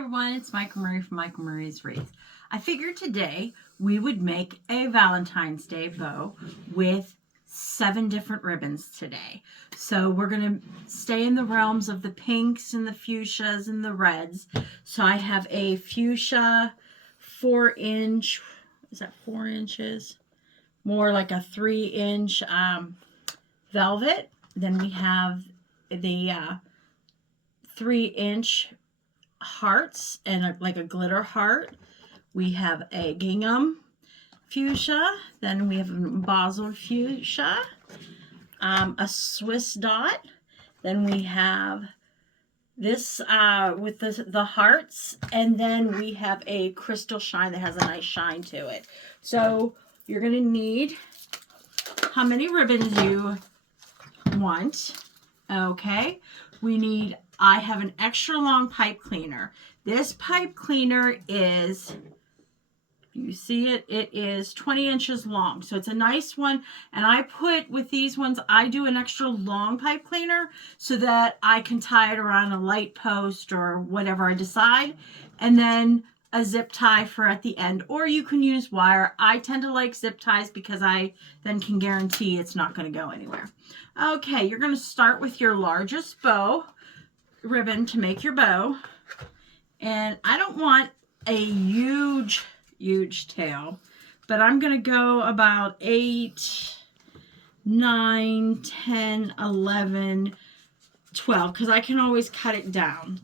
everyone, it's Michael Murray from Michael Murray's Wreath. I figured today we would make a Valentine's Day bow with 7 different ribbons today. So we're going to stay in the realms of the pinks and the fuchsias and the reds. So I have a fuchsia 4-inch, is that 4 inches? More like a 3-inch velvet. Then we have the 3-inch hearts and like a glitter heart. We have a gingham fuchsia. Then we have a embossed fuchsia, a Swiss dot. Then we have this with the hearts, and then we have a crystal shine that has a nice shine to it. So you're going to need how many ribbons you want. Okay, we need, I have an extra long pipe cleaner. This pipe cleaner is, you see it, it is 20 inches long. So it's a nice one. And I put, with these ones, I do an extra long pipe cleaner so that I can tie it around a light post or whatever I decide. And then a zip tie for at the end, or you can use wire. I tend to like zip ties because I then can guarantee it's not going to go anywhere. Okay, you're going to start with your largest bow ribbon to make your bow. And I don't want a huge tail, but I'm going to go about 8, 9, 10, 11, 12, because I can always cut it down.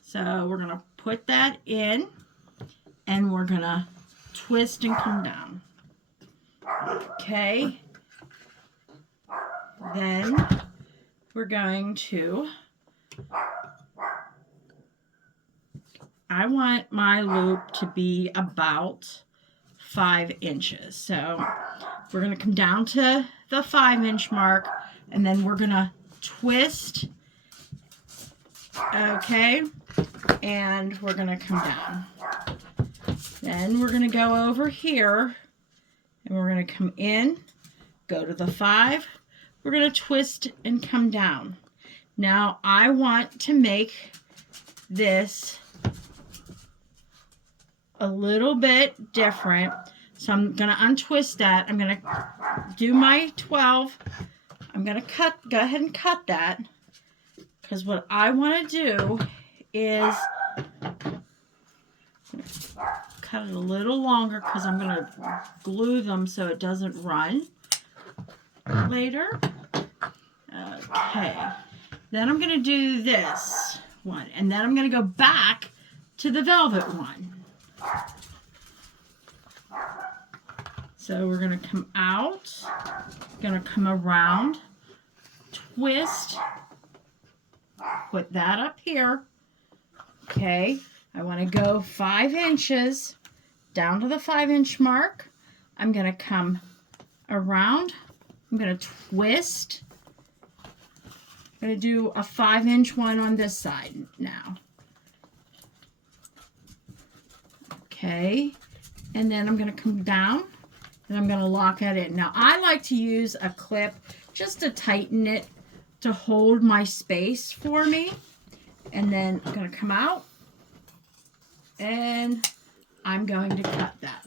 So we're going to put that in, and we're going to twist and come down. Okay. Then we're going to, I want my loop to be about 5 inches. So we're going to come down to the 5-inch mark, and then we're going to twist. Okay. And we're going to come down. Then we're going to go over here, and we're going to come in, go to the 5. We're going to twist and come down. Now I want to make this a little bit different. So I'm going to untwist that. I'm going to do my 12. I'm going to go ahead and cut that, because what I want to do is cut it a little longer, because I'm going to glue them so it doesn't run later. Okay, then I'm going to do this one, and then I'm going to go back to the velvet one. So we're going to come out, going to come around, twist, put that up here. Okay, I want to go 5 inches down to the 5-inch mark. I'm going to come around. I'm going to twist. I'm going to do a 5-inch one on this side now. Okay, and then I'm going to come down, and I'm going to lock that in. Now I like to use a clip just to tighten it to hold my space for me. And then I'm going to come out, and I'm going to cut that.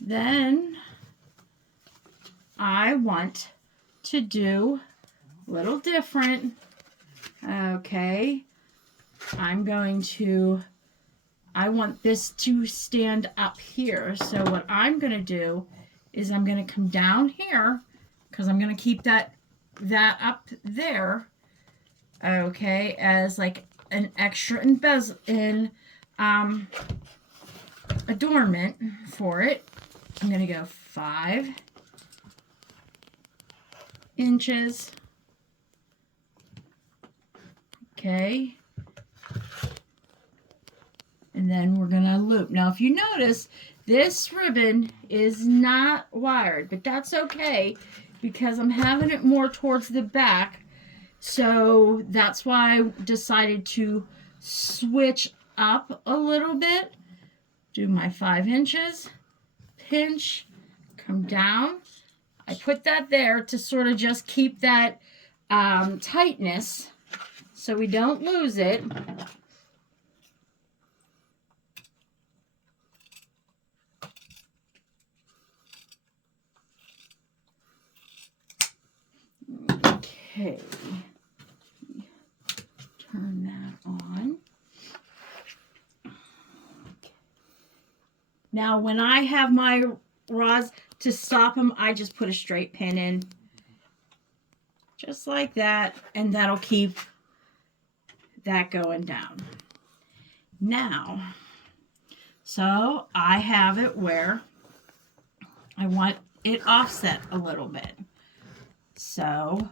Then I want to do a little different. Okay, I want this to stand up here. So what I'm going to do is I'm going to come down here, because I'm going to keep that up there. Okay, as like an extra adornment for it. I'm going to go 5 inches. Okay. And then we're going to loop. Now, if you notice, this ribbon is not wired, but that's okay, because I'm having it more towards the back. So that's why I decided to switch up a little bit. Do my 5 inches, pinch, come down. I put that there to sort of just keep that tightness so we don't lose it. Okay, turn that on. Now, when I have my rods to stop them, I just put a straight pin in, just like that, and that'll keep that going down. Now, so I have it where I want it offset a little bit. So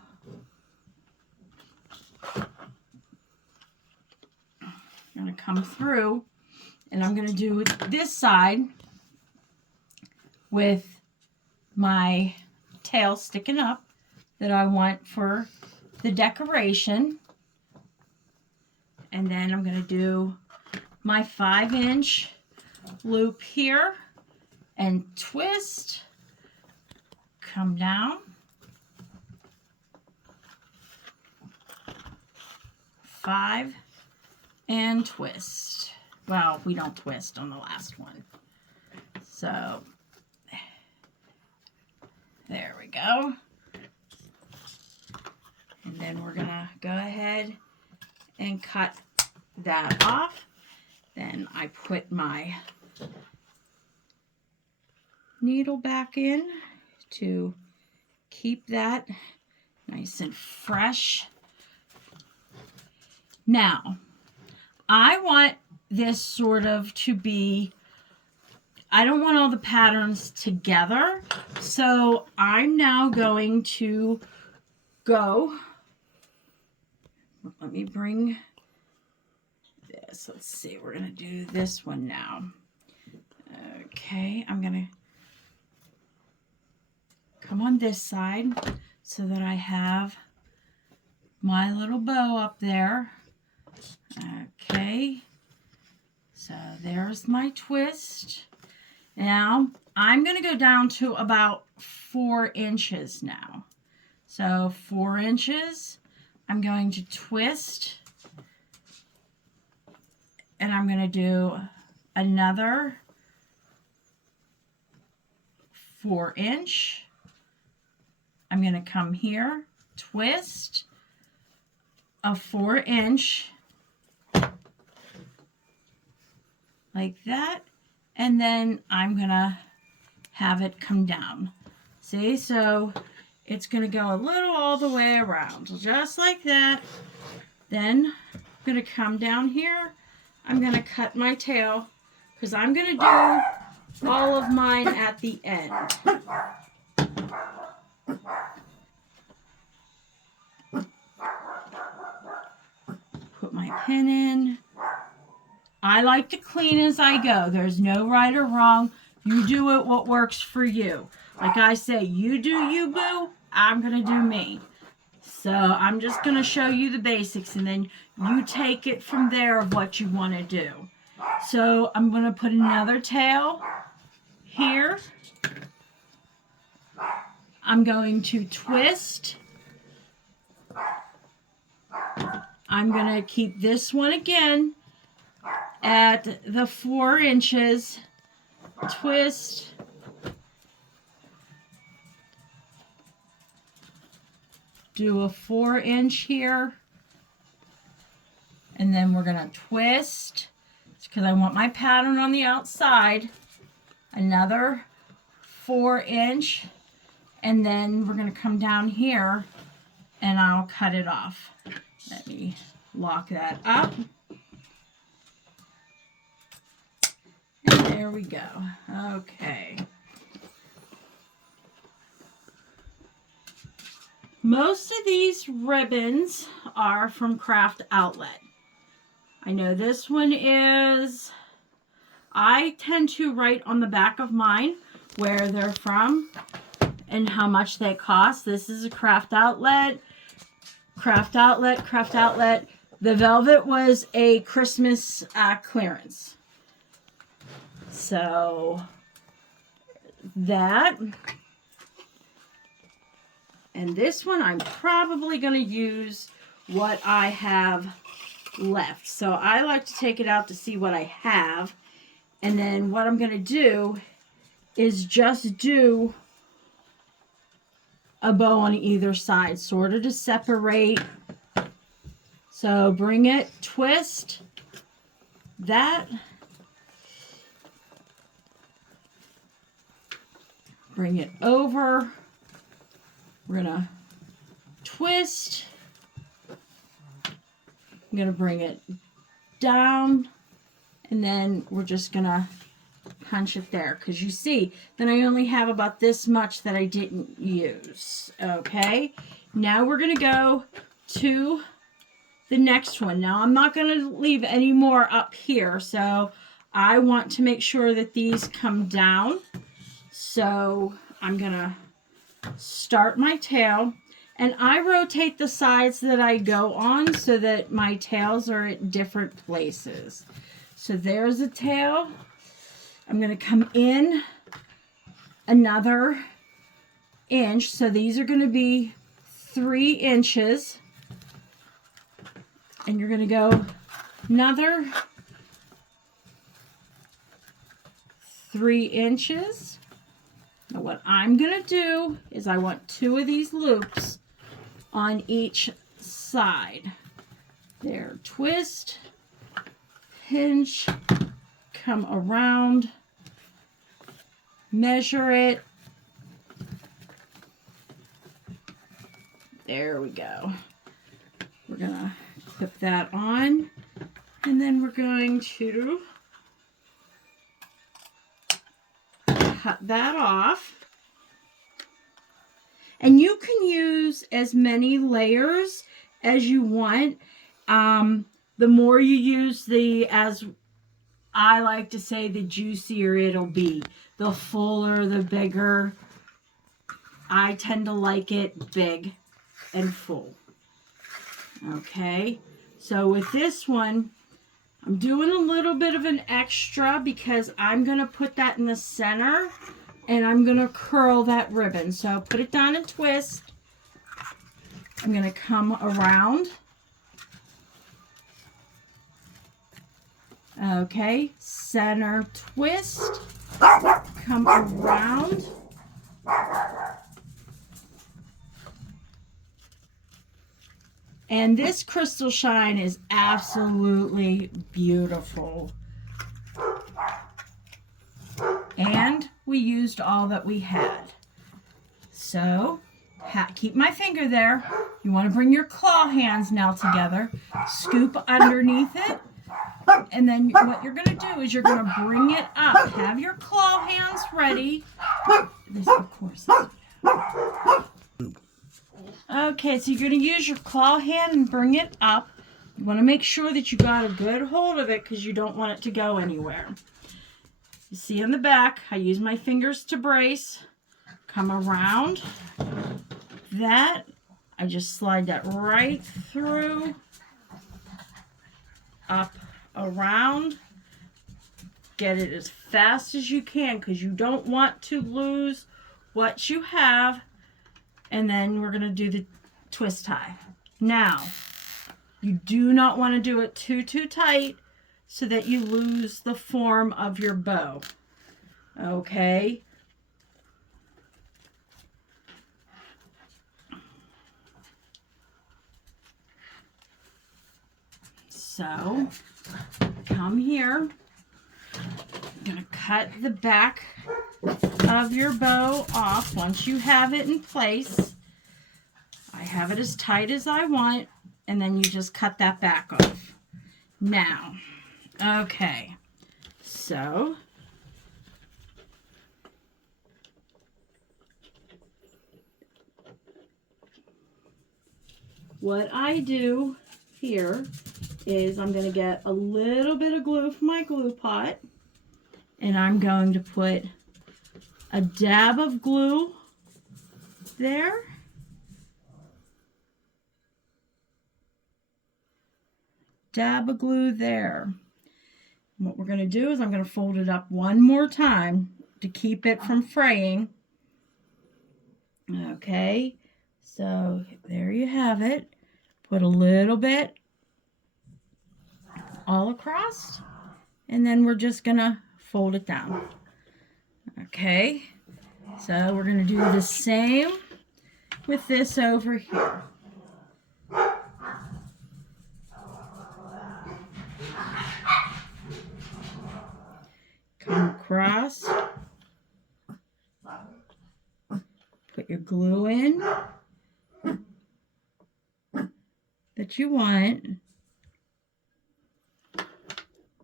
I'm going to come through, and I'm going to do this side with my tail sticking up that I want for the decoration. And then I'm going to do my 5-inch loop here and twist, come down, 5, and twist. Well, we don't twist on the last one. So there we go. And then we're going to go ahead and cut that off. Then I put my needle back in to keep that nice and fresh. Now, I want this sort of to be, I don't want all the patterns together, so I'm now going to go, let me bring this, let's see, we're going to do this one now. Okay, I'm going to come on this side so that I have my little bow up there. Okay, so there's my twist. Now I'm going to go down to about 4 inches now. So 4 inches, I'm going to twist, and I'm going to do another 4-inch. I'm going to come here, twist, a 4-inch, like that, and then I'm going to have it come down. See, so it's going to go a little all the way around, just like that. Then I'm going to come down here. I'm going to cut my tail because I'm going to do all of mine at the end. Put my pin in. I like to clean as I go. There's no right or wrong. You do it what works for you. Like I say, you do you, boo. I'm going to do me. So I'm just going to show you the basics, and then you take it from there of what you want to do. So I'm going to put another tail here. I'm going to twist. I'm going to keep this one again at the 4 inches. Twist. Do a 4-inch here, and then we're going to twist because I want my pattern on the outside. Another 4-inch, and then we're going to come down here and I'll cut it off. Let me lock that up. And there we go. Okay. Most of these ribbons are from Craft Outlet. I know this one is. I tend to write on the back of mine where they're from and how much they cost. This is a Craft Outlet. Craft Outlet, Craft Outlet. The velvet was a Christmas clearance. So that. And this one I'm probably going to use what I have left. So I like to take it out to see what I have. And then what I'm going to do is just do a bow on either side, sort of to separate. So bring it, twist that. Bring it over. We're going to twist. I'm going to bring it down. And then we're just going to punch it there. Because you see, then I only have about this much that I didn't use. Okay. Now we're going to go to the next one. Now I'm not going to leave any more up here. So I want to make sure that these come down. So I'm going to start my tail. And I rotate the sides that I go on so that my tails are at different places. So there's a tail. I'm going to come in another inch. So these are going to be 3 inches. And you're going to go another 3 inches. Now what I'm going to do is I want 2 of these loops on each side. There, twist, pinch, come around, measure it. There we go. We're going to clip that on, and then we're going to cut that off. And you can use as many layers as you want. The more you use, as I like to say, the juicier it'll be. The fuller, the bigger. I tend to like it big and full. Okay, so with this one, I'm doing a little bit of an extra because I'm going to put that in the center and I'm going to curl that ribbon. So put it down and twist. I'm going to come around. Okay, center twist, come around. And this crystal shine is absolutely beautiful. And we used all that we had. So, keep my finger there. You want to bring your claw hands now together. Scoop underneath it. And then what you're going to do is you're going to bring it up. Have your claw hands ready. This, of course, okay, so you're going to use your claw hand and bring it up. You want to make sure that you got a good hold of it because you don't want it to go anywhere. You see on the back, I use my fingers to brace. Come around that. I just slide that right through. Up, around. Get it as fast as you can because you don't want to lose what you have. And then we're going to do the twist tie. Now, you do not want to do it too tight so that you lose the form of your bow. Okay? So, come here. I'm going to cut the back of your bow off once you have it in place. I have it as tight as I want, and then you just cut that back off. Now, okay, so what I do here is I'm going to get a little bit of glue from my glue pot, and I'm going to put a dab of glue there. Dab of glue there. And what we're going to do is I'm going to fold it up one more time to keep it from fraying. Okay, so there you have it. put a little bit all across, and then we're just gonna fold it down. Okay, so we're gonna do the same with this over here. Come across, put your glue in that you want.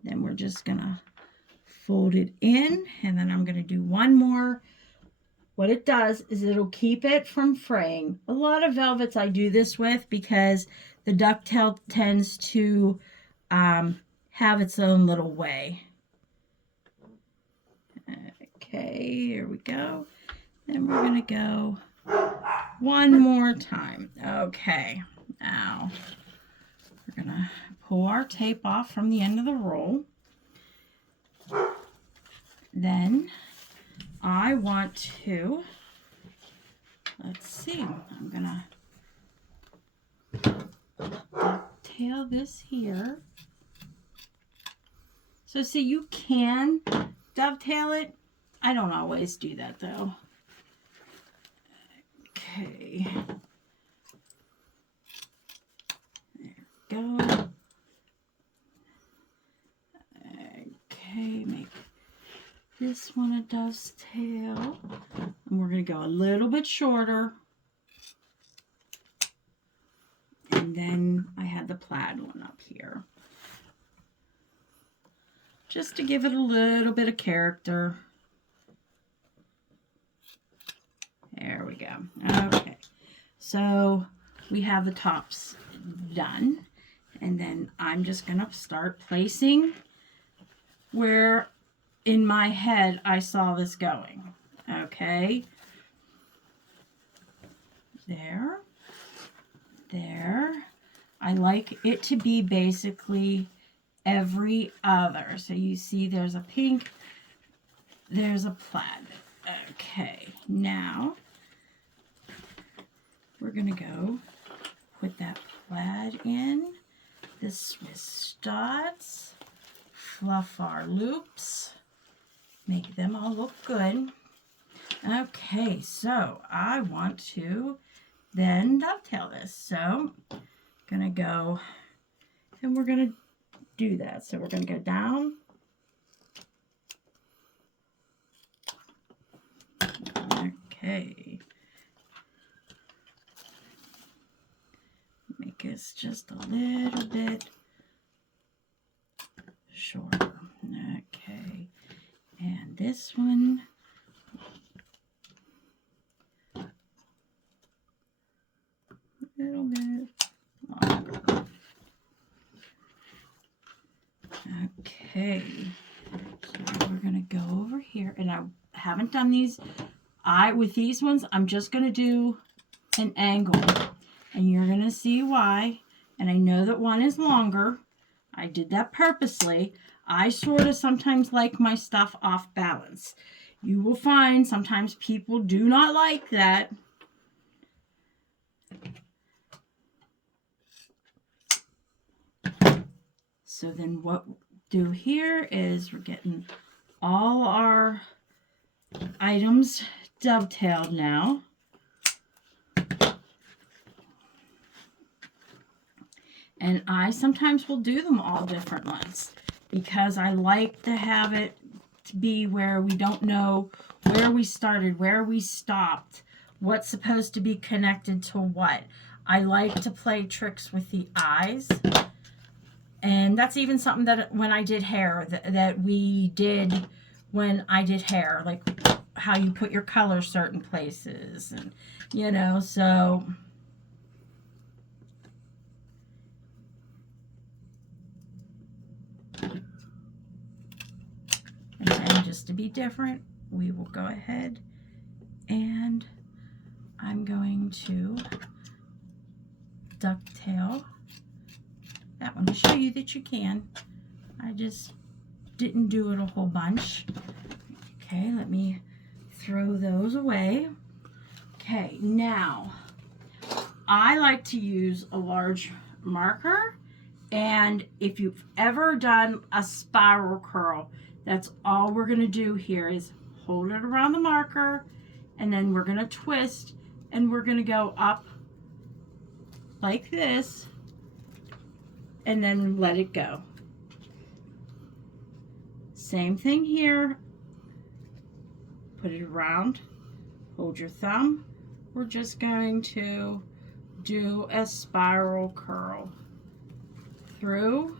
Then we're just gonna fold it in, and then I'm gonna do one more. What it does is it'll keep it from fraying. A lot of velvets I do this with because the ducktail tends to have its own little way. Okay, here we go. Then we're gonna go one more time. Okay, now we're gonna pull our tape off from the end of the roll. Then I want to, let's see, I'm gonna dovetail this here. So see, you can dovetail it. I don't always do that though. Okay. There we go. Okay, make this one a dove's tail. And we're going to go a little bit shorter. And then I had the plaid one up here, just to give it a little bit of character. There we go. Okay, so we have the tops done. And then I'm just going to start placing where in my head I saw this going. Okay. There. There. I like it to be basically every other. So you see there's a pink, there's a plaid. Okay, now we're going to go put that plaid in. The Swiss dots, fluff our loops, make them all look good. Okay, so I want to then dovetail this. So I'm gonna go, and we're gonna do that. So we're gonna go down. Okay. Make this just a little bit shorter. Okay. And this one, a little bit longer. Okay. So we're going to go over here, and I haven't done these. With these ones, I'm just going to do an angle, and you're going to see why. And I know that one is longer. I did that purposely. I sort of sometimes like my stuff off balance. You will find sometimes people do not like that. So then what we'll do here is we're getting all our items dovetailed now. And I sometimes will do them all different ones because I like to have it to be where we don't know where we started, where we stopped, what's supposed to be connected to what. I like to play tricks with the eyes. And that's even something that when I did hair, that we did when I did hair, like how you put your color certain places, and you know, so and then just to be different, we will go ahead and I'm going to ducktail that one to show you that you can. I just didn't do it a whole bunch. Okay, let me throw those away. Okay, now I like to use a large marker, and if you've ever done a spiral curl, that's all we're going to do here is hold it around the marker, and then we're going to twist, and we're going to go up like this, and then let it go. Same thing here. Put it around, hold your thumb. We're just going to do a spiral curl through.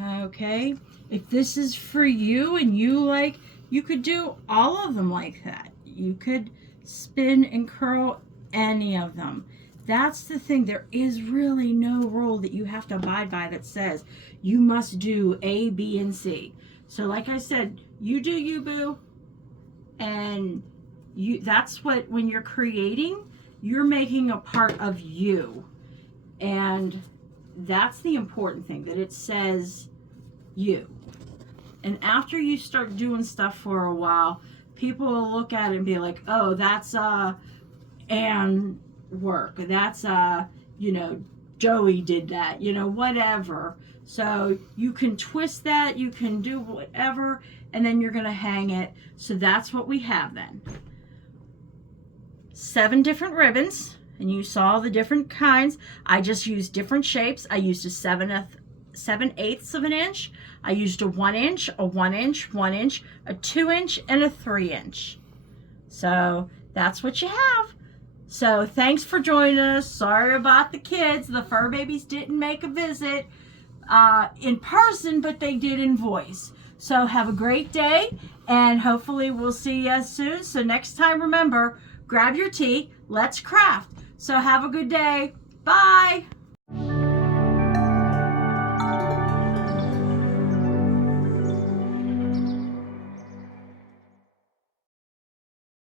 Okay, if this is for you and you could do all of them like that. You could spin and curl any of them. That's the thing. There is really no rule that you have to abide by that says you must do A, B, and C. So like I said, you do you, boo. And that's what, when you're creating, you're making a part of you. And that's the important thing, that it says you. And after you start doing stuff for a while, people will look at it and be like, oh, that's Anne work. That's Joey did that, whatever. So you can twist that, you can do whatever, and then you're going to hang it. So that's what we have then. 7 different ribbons, and you saw the different kinds. I just used different shapes. I used a 7/8 of an inch. I used a 1 inch, a 1 inch, 1 inch, a 2 inch, and a 3 inch. So that's what you have. So thanks for joining us. Sorry about the kids. The fur babies didn't make a visit in person, but they did in voice. So have a great day, and hopefully we'll see you soon. So next time, remember, grab your tea. Let's craft. So have a good day. Bye.